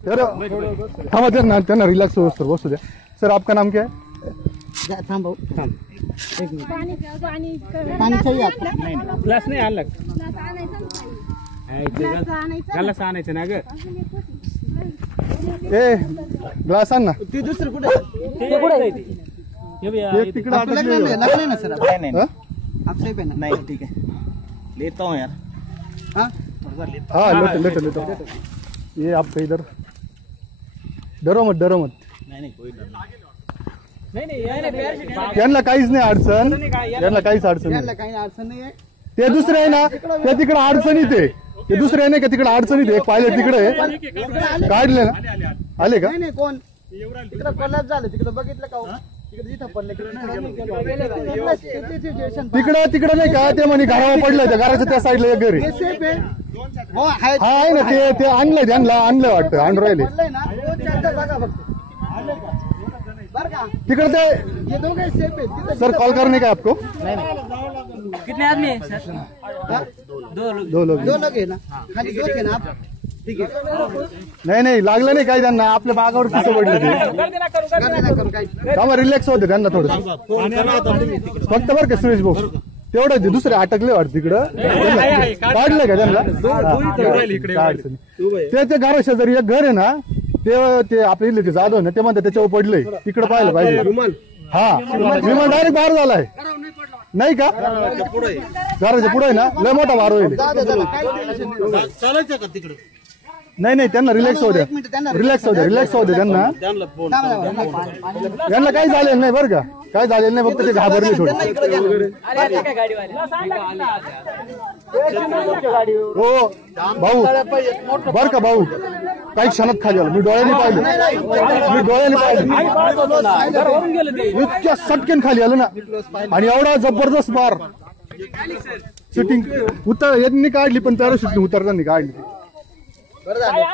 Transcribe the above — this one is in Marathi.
सर थांबा त्यांना रिलॅक्स हो सर बसू द्या सर आपका नाम क्या है थांब थांब एक मिनिट पाणी चाहिए आपको ग्लास नाही आणला ग्लास आणायचं ना ग ए ग्लास आण ना ते दुसरं कुठे एक तिकडे लगना नहीं ना सर नहीं आप सही पे ना नहीं ठीक है लेता हूँ यार हाँ हाँ लेते ये आपका इधर डरो मत नहीं कोई डर यांना काहीच नाही अडचण यांना काहीच अडचण याला नाही काही अडचण नाही आहे ते दुसरे आहे ना ते तिकडे अडचणीत आहे ते दुसरे आहे ना का तिकडे अडचणीत आहे एक पाहिलं तिकडे आहे काढले ना आले का नाही नाही कोण तिकडे कोल्हाप झालं तिकडे बघितलं का हो? तिकडे जिथं पडलं तिकडे नाही का ते म्हणे घरावर पडलं त्या घराच्या त्या साईडला एक घर आहे सेफ आहे हो आहे हा आहे ना ते आणलंय त्यांना आणलं वाटतं आणून राहिले पडलंय ना तो चालतं बघा फक्त बरं का तिकडे ते ये दोघे सेफ आहे तिथं सर कॉल करने का आपको कितने आदमी है सर दो लोग दो लोग आहे ना खाली दोन आहे ना आप ठीक आहे नाही लागलं नाही काही त्यांना आपल्या बागावर कसं पडलं ते करते ना करू काही थांबा रिलॅक्स होते त्यांना थोडं फक्त बरं का सुरेश भाऊ तेवढं दुसरे अटकले वाटत तिकडं काढलंय का त्यांना ते घरा शेजारी एक घर आहे ना ते आपल्या इथले ते जाधव ना ते म्हणतात त्याच्यावर पडलंय तिकडे पाहिलं पाहिजे हा विमान डायरेक्ट बाहेर झालाय नाही का घराच्या पुढे ना लय मोठा वार होईल चालायचं का तिकडे नाही त्यांना रिलॅक्स होऊ द्या रिलॅक्स होऊ द्या त्यांना यांना काही झालेलं नाही बरं का काय झालेलं नाही फक्त ते घाबरले थोडे हो भाऊ बर का भाऊ काही क्षणात खाली आलं मी डोळ्याने पाहिलं इतक्या सटकेन खाली आलं ना आणि एवढा जबरदस्त मार शूटिंग यांनी काढली पण पॅराशूटने उतरताना काढली बरं झालं